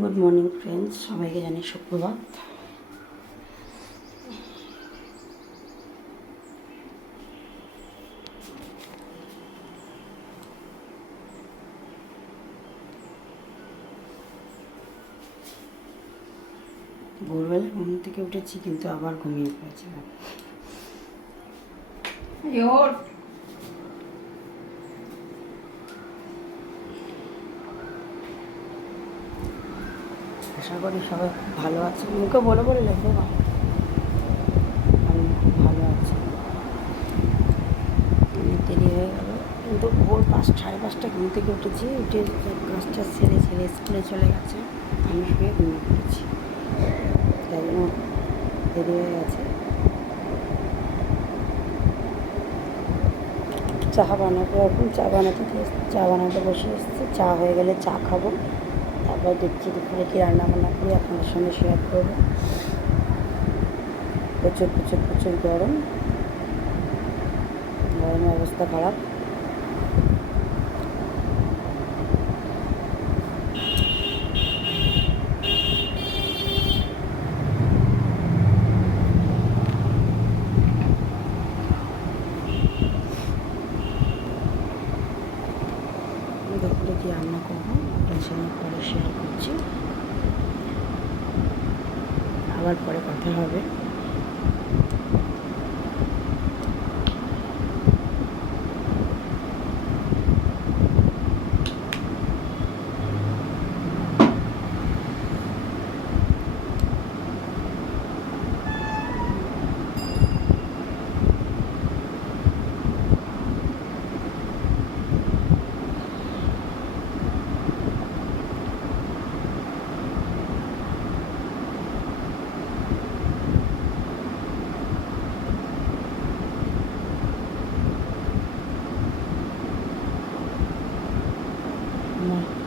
Good morning friends সবাইকে জানি সুপ্রভাত। ভোরবেলা ঘুম থেকে উঠেছি কিন্তু আবার ঘুমিয়ে পড়েছিলাম। আশা করি সবাই ভালো আছে। মুখে বলে বলে লেখো। আমি খুব ভালো আছি। দেরি হয়ে গেল। কিন্তু ভোর পাঁচ, সাড়ে পাঁচটা ঘুম থেকে উঠেছি, উঠে সেরে ছেলে স্কুলে চলে গেছে। আমি শুয়ে ঘুমিয়ে পড়েছি। তাই জন্য দেরি হয়ে গেছে। চা বানাবো এখন। চা বানাতে চা বানাতে বসে এসেছি। চা হয়ে গেলে চা খাব। তারপর দেখছি দুপুরে কী রান্না বান্না করি, আপনাদের সঙ্গে শেয়ার করব। প্রচুর প্রচুর প্রচুর গরম। গরমের অবস্থা খারাপ। দেখলে কি রান্না করব। আপনার সঙ্গে পরে শেয়ার করছি। আবার পরে কথা হবে। more.